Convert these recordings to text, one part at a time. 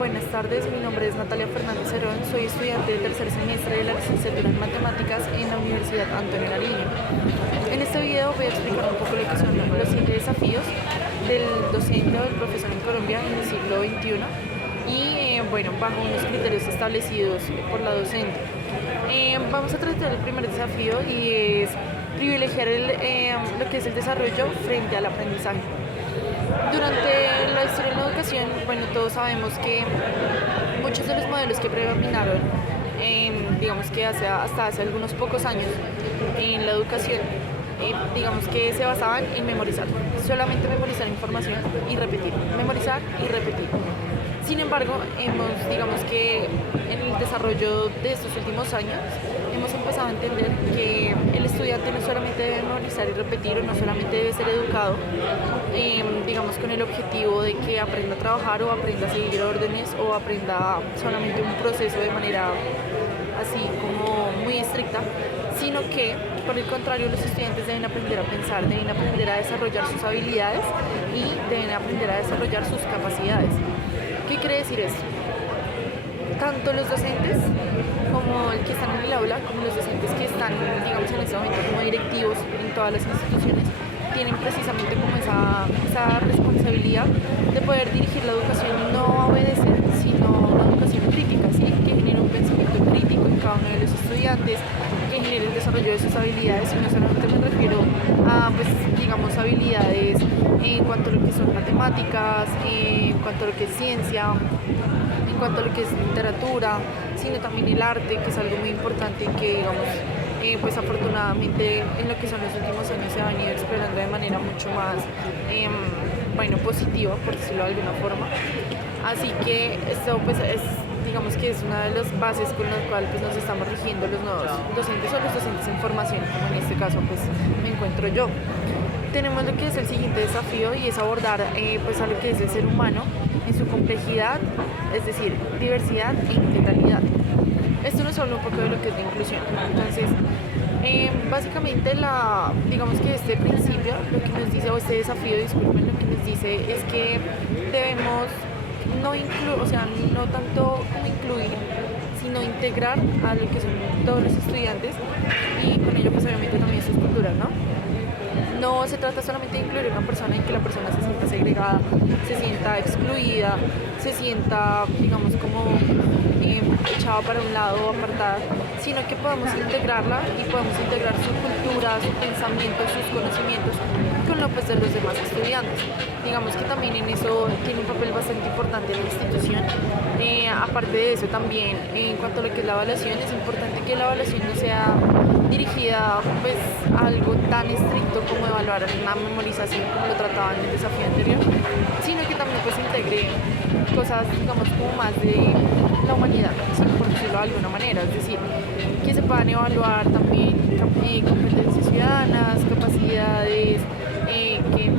Buenas tardes, mi nombre es Natalia Fernández Cerón, soy estudiante del tercer semestre de la licenciatura en Matemáticas en la Universidad Antonio Nariño. En este video voy a explicar un poco lo que son los 7 desafíos del docente o del profesor en Colombia en el siglo XXI y bajo unos criterios establecidos por la docente. Vamos a tratar el primer desafío y es privilegiar lo que es el desarrollo frente al aprendizaje. Durante la historia de la educación, todos sabemos que muchos de los modelos que predominaron, digamos que hasta hace algunos pocos años en la educación, digamos que se basaban en memorizar, solamente memorizar información y repetir, memorizar y repetir. Sin embargo, digamos que en el desarrollo de estos últimos años, hemos empezado a entender que el estudiante no solamente debe memorizar y repetir, o no solamente debe ser educado, digamos con el objetivo de que aprenda a trabajar o aprenda a seguir órdenes o aprenda solamente un proceso de manera así como muy estricta, sino que por el contrario los estudiantes deben aprender a pensar, deben aprender a desarrollar sus habilidades y deben aprender a desarrollar sus capacidades. ¿Qué quiere decir esto? Tanto los docentes como el que están en el aula, como los docentes que están, digamos, en este momento como directivos en todas las instituciones, tienen precisamente como esa responsabilidad de poder dirigir la educación y no a obedecer, sino una educación crítica, ¿sí? Que genere un pensamiento crítico en cada uno de los estudiantes, que genere el desarrollo de sus habilidades, y no solamente me refiero a, digamos, habilidades en cuanto a lo que son matemáticas, en cuanto a lo que es ciencia, en cuanto a lo que es literatura, sino también el arte, que es algo muy importante que, digamos, afortunadamente en lo que son los últimos años se ha venido explorando de manera mucho más positiva, por decirlo de alguna forma. Así que esto digamos que es una de las bases con las cuales nos estamos rigiendo los nuevos docentes o los docentes en formación, como en este caso me encuentro yo. Tenemos lo que es el siguiente desafío y es abordar a lo que es el ser humano en su complejidad, es decir, diversidad e integralidad. Esto nos habla un poco de lo que es la inclusión. Entonces, básicamente digamos que este principio, lo que nos dice, o este desafío, disculpen, lo que nos dice es que debemos no tanto como incluir, sino integrar a lo que son todos los estudiantes y con ello obviamente también sus culturas, ¿no? No se trata solamente de incluir a una persona en que la persona se sienta segregada, se sienta excluida, se sienta, digamos, como echada para un lado o apartada, sino que podamos integrarla y podamos integrar su cultura, su pensamiento, sus conocimientos con lo de los demás estudiantes. Digamos que también en eso tiene un papel bastante importante la institución. Aparte de eso también, en cuanto a lo que es la evaluación, es importante que la evaluación no sea dirigida a algo tan estricto como evaluar una memorización como lo trataba en el desafío anterior, sino que también integre cosas, digamos, como más de la humanidad, ¿sí? Por decirlo de alguna manera, es decir, que se puedan evaluar también competencias ciudadanas, capacidades que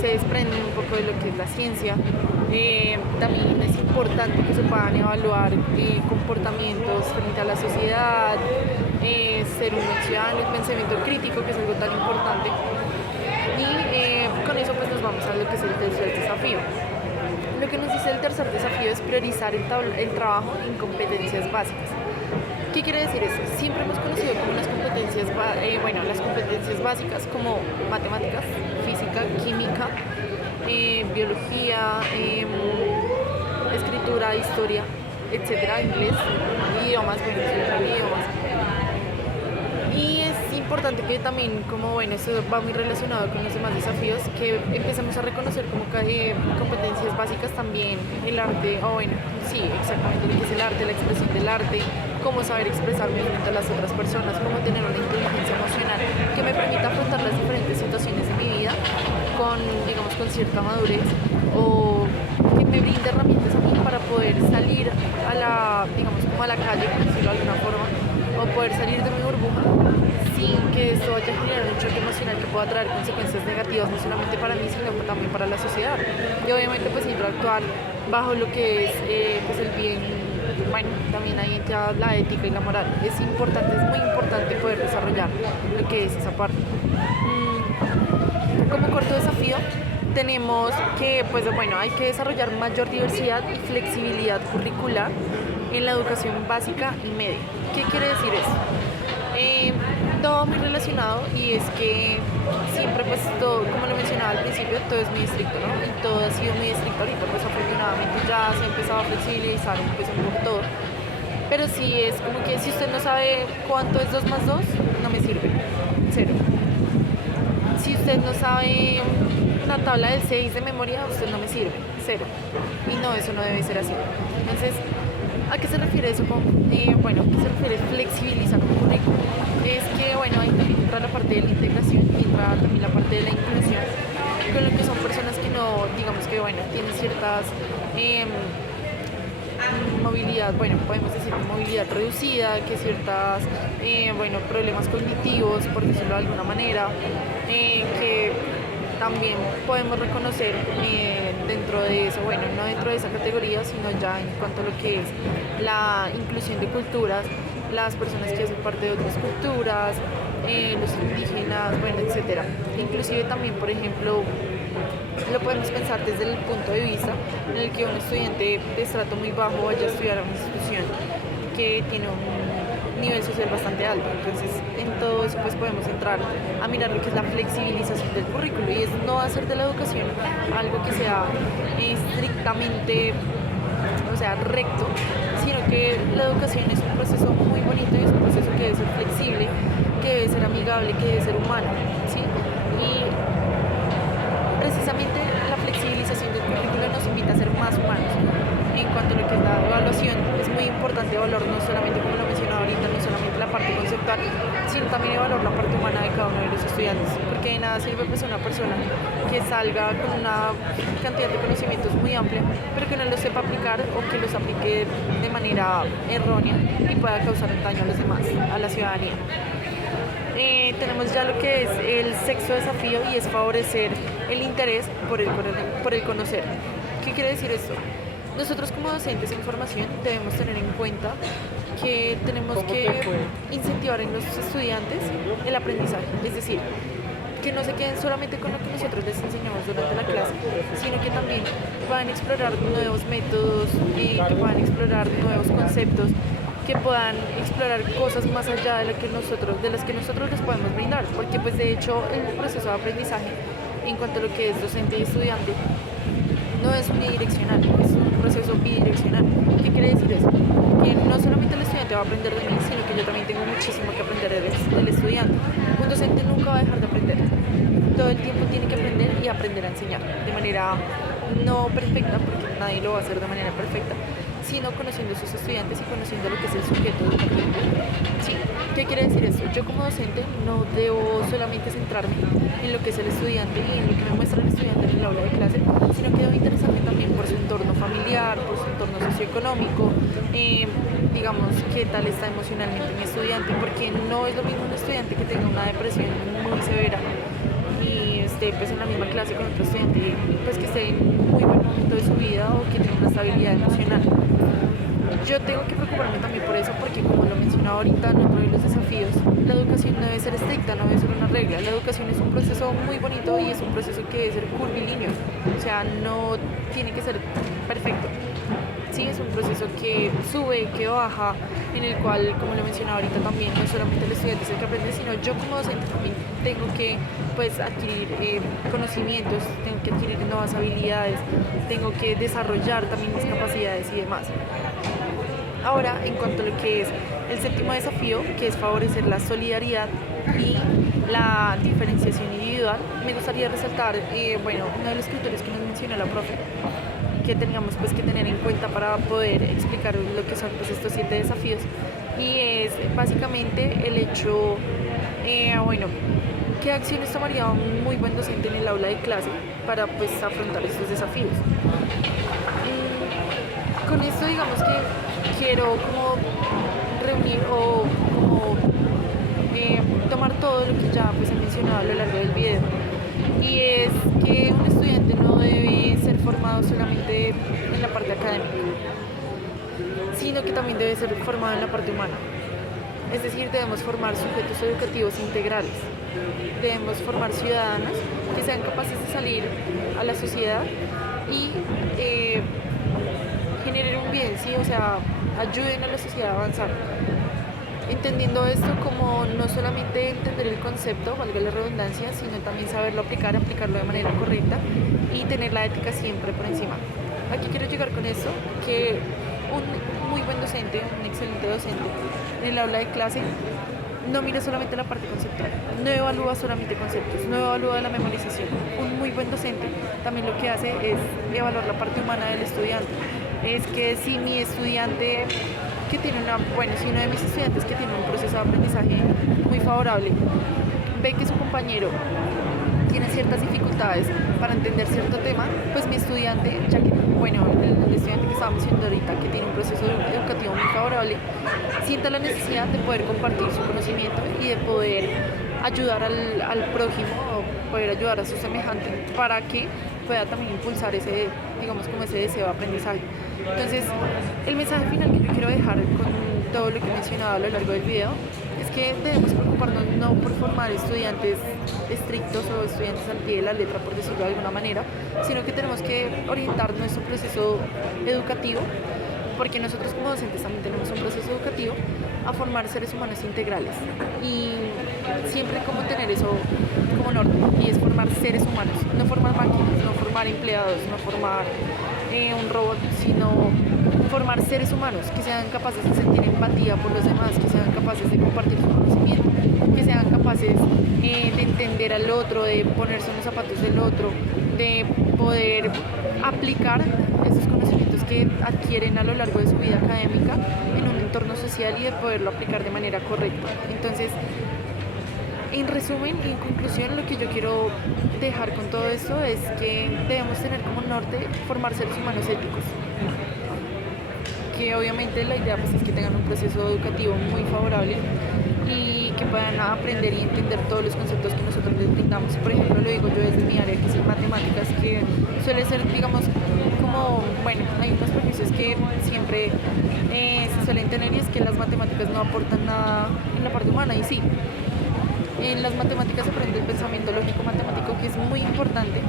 se desprenden un poco de lo que es la ciencia. También es importante que se puedan evaluar comportamientos frente a la sociedad, ser un buen ciudadano, el pensamiento crítico, que es algo tan importante. Y con eso nos vamos a lo que es el tercer desafío. Lo que nos dice el tercer desafío es priorizar el trabajo en competencias básicas. ¿Qué quiere decir eso? Siempre hemos conocido como las competencias básicas como matemáticas, física, química, biología, escritura, historia, etcétera, inglés, idiomas, idiomas. Y es importante que también, esto va muy relacionado con los demás desafíos, que empecemos a reconocer como competencias básicas también el arte, sí, exactamente lo que es el arte, la expresión del arte, cómo saber expresarme frente a las otras personas, cómo tener una inteligencia emocional que me permita afrontar las diferentes situaciones de mi vida con cierta madurez, o que me brinde herramientas a mí para poder salir a la calle, por decirlo de alguna forma, o poder salir de mi burbuja sin que esto vaya a generar un choque emocional que pueda traer consecuencias negativas no solamente para mí, sino también para la sociedad. Y obviamente siempre actuar bajo lo que es el bien. También ahí entra la ética y la moral. Es muy importante poder desarrollar lo que es esa parte. Como corto desafío, tenemos que, pues bueno, hay que desarrollar mayor diversidad y flexibilidad curricular en la educación básica y media. ¿Qué quiere decir eso? Todo muy relacionado, y es que siempre pues todo, como lo mencionaba al principio, todo es muy estricto, ¿no? Y todo ha sido muy estricto ahorita, pues afortunadamente ya se ha empezado a flexibilizar pues, un poco todo. Pero sí es como que si usted no sabe cuánto es 2 más 2, no me sirve. Cero. Si usted no sabe una tabla del 6 de memoria, usted no me sirve. Cero. Y no, eso no debe ser así. Entonces, ¿a qué se refiere eso? Bueno, ¿a qué se refiere flexibilizar un currículum? Es que, bueno, ahí también entra la parte de la integración y entra también la parte de la inclusión, con lo que son personas que no, digamos que, bueno, tienen ciertas movilidad, bueno, podemos decir movilidad reducida, que ciertas, bueno, problemas cognitivos, por decirlo de alguna manera, que también podemos reconocer dentro de eso, bueno, no dentro de esa categoría, sino ya en cuanto a lo que es la inclusión de culturas, las personas que hacen parte de otras culturas, los indígenas, bueno, etcétera. Inclusive también, por ejemplo, lo podemos pensar desde el punto de vista en el que un estudiante de estrato muy bajo vaya a estudiar a una institución que tiene un nivel social bastante alto. Entonces, en todo eso pues podemos entrar a mirar lo que es la flexibilización del currículo, y es no hacer de la educación algo que sea estrictamente, o sea, recto, sino que la educación es un proceso muy bonito y es un proceso que debe ser flexible, que debe ser amigable, que debe ser humano, ¿sí? Y precisamente la flexibilización del currículo nos invita a ser más humanos. En cuanto a lo que es la evaluación, es muy importante evaluar no solamente, como lo mencionaba ahorita, no solamente la parte conceptual, sino también evaluar la parte humana de cada uno de los estudiantes, porque de nada sirve pues una persona que salga con una cantidad de conocimientos muy amplia, pero que no los sepa aplicar o que los aplique de manera errónea y pueda causar un daño a los demás, a la ciudadanía. Tenemos ya lo que es el sexto desafío, y es favorecer el interés por el conocer. ¿Qué quiere decir esto? Nosotros como docentes en formación debemos tener en cuenta que tenemos que incentivar en los estudiantes el aprendizaje, es decir, que no se queden solamente con lo que nosotros les enseñamos durante la clase, sino que también puedan explorar nuevos métodos, que puedan explorar nuevos conceptos, que puedan explorar cosas más allá de las que nosotros les podemos brindar, porque pues de hecho el proceso de aprendizaje en cuanto a lo que es docente y estudiante no es unidireccional, es un proceso bidireccional. ¿Qué quiere decir eso? Que no solamente el estudiante va a aprender de mí, sino que yo también tengo muchísimo que aprender del estudiante. Un docente nunca va a dejar de aprender, todo el tiempo tiene que aprender y aprender a enseñar de manera no perfecta, porque nadie lo va a hacer de manera perfecta, sino conociendo a sus estudiantes y conociendo lo que es el sujeto educativo. ¿Sí? ¿Qué quiere decir esto? Yo como docente no debo solamente centrarme en lo que es el estudiante y en lo que me muestra el estudiante en el aula de clase, sino que debo interesarme también por su entorno familiar, por su entorno socioeconómico, digamos, qué tal está emocionalmente mi estudiante, porque no es lo mismo un estudiante que tenga una depresión muy severa y esté pues en la misma clase con otro estudiante pues que esté en un muy buen momento de su vida o que tenga una estabilidad emocional. Yo tengo que preocuparme también por eso, porque como lo mencionaba ahorita en otro de los desafíos, la educación no debe ser estricta, no debe ser una regla. La educación es un proceso muy bonito y es un proceso que debe ser curvilíneo, o sea, no tiene que ser perfecto. Sí, es un proceso que sube, que baja, en el cual, como lo mencionaba ahorita también, no solamente el estudiante es el que aprende, sino yo como docente también tengo que pues adquirir conocimientos, tengo que adquirir nuevas habilidades, tengo que desarrollar también mis capacidades y demás. Ahora, en cuanto a lo que es el séptimo desafío, que es favorecer la solidaridad y la diferenciación individual, me gustaría resaltar, bueno, uno de los criterios que nos mencionó la profe, que tengamos pues que tener en cuenta para poder explicar lo que son pues estos 7 desafíos, y es básicamente el hecho, bueno, qué acciones tomaría un muy buen docente en el aula de clase para pues afrontar estos desafíos. Con esto digamos que quiero como reunir o como tomar todo lo que ya pues he mencionado a lo largo del video, y es que un estudiante no debe ser formado solamente en la parte académica, sino que también debe ser formado en la parte humana. Es decir, debemos formar sujetos educativos integrales, debemos formar ciudadanos que sean capaces de salir a la sociedad y generen un bien, ¿sí? O sea, ayuden a la sociedad a avanzar. Entendiendo esto como no solamente entender el concepto, valga la redundancia, sino también saberlo aplicar, aplicarlo de manera correcta y tener la ética siempre por encima. Aquí quiero llegar con esto, que un muy buen docente, un excelente docente en el aula de clase no mira solamente la parte conceptual, no evalúa solamente conceptos, no evalúa la memorización. Un muy buen docente también lo que hace es evaluar la parte humana del estudiante. Es que si mi estudiante si uno de mis estudiantes que tiene un proceso de aprendizaje muy favorable, ve que su compañero tiene ciertas dificultades para entender cierto tema, pues mi estudiante, el estudiante que estaba mencionando ahorita, que tiene un proceso educativo muy favorable, sienta la necesidad de poder compartir su conocimiento y de poder ayudar al prójimo o poder ayudar a su semejante para que pueda también impulsar ese deseo de aprendizaje. Entonces, el mensaje final que yo quiero dejar con todo lo que he mencionado a lo largo del video es que debemos preocuparnos no por formar estudiantes estrictos o estudiantes al pie de la letra, por decirlo de alguna manera, sino que tenemos que orientar nuestro proceso educativo, porque nosotros como docentes también tenemos un proceso educativo, a formar seres humanos integrales y siempre como tener eso como norte, y es formar seres humanos, no formar máquinas, no formar empleados, no formar un robot, sino formar seres humanos que sean capaces de sentir empatía por los demás, que sean capaces de compartir su conocimiento, que sean capaces de entender al otro, de ponerse en los zapatos del otro, de poder aplicar esos conocimientos que adquieren a lo largo de su vida académica en un entorno social y de poderlo aplicar de manera correcta. Entonces, en resumen y en conclusión, lo que yo quiero dejar con todo esto es que debemos tener como norte formar seres humanos éticos, que obviamente la idea pues, es que tengan un proceso educativo muy favorable y que puedan aprender y entender todos los conceptos que nosotros les brindamos. Por ejemplo, lo digo yo desde mi área, que es matemáticas, que suele ser, hay unos prejuicios que siempre se suelen tener, y es que las matemáticas no aportan nada en la parte humana, y sí. En las matemáticas se aprende el pensamiento lógico matemático, que es muy importante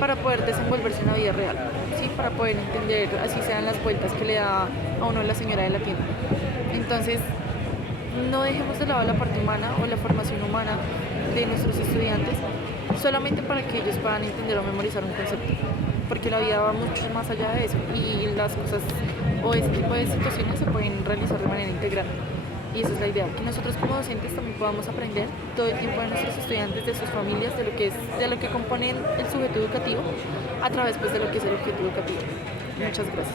para poder desenvolverse en la vida real, ¿sí? Para poder entender, así sean las vueltas que le da a uno la señora de la tienda. Entonces, no dejemos de lado la parte humana o la formación humana de nuestros estudiantes solamente para que ellos puedan entender o memorizar un concepto, porque la vida va mucho más allá de eso y las cosas o ese tipo de situaciones se pueden realizar de manera integral. Y esa es la idea, que nosotros como docentes también podamos aprender todo el tiempo de nuestros estudiantes, de sus familias, de lo que compone el sujeto educativo, a través pues, de lo que es el objeto educativo. Muchas gracias.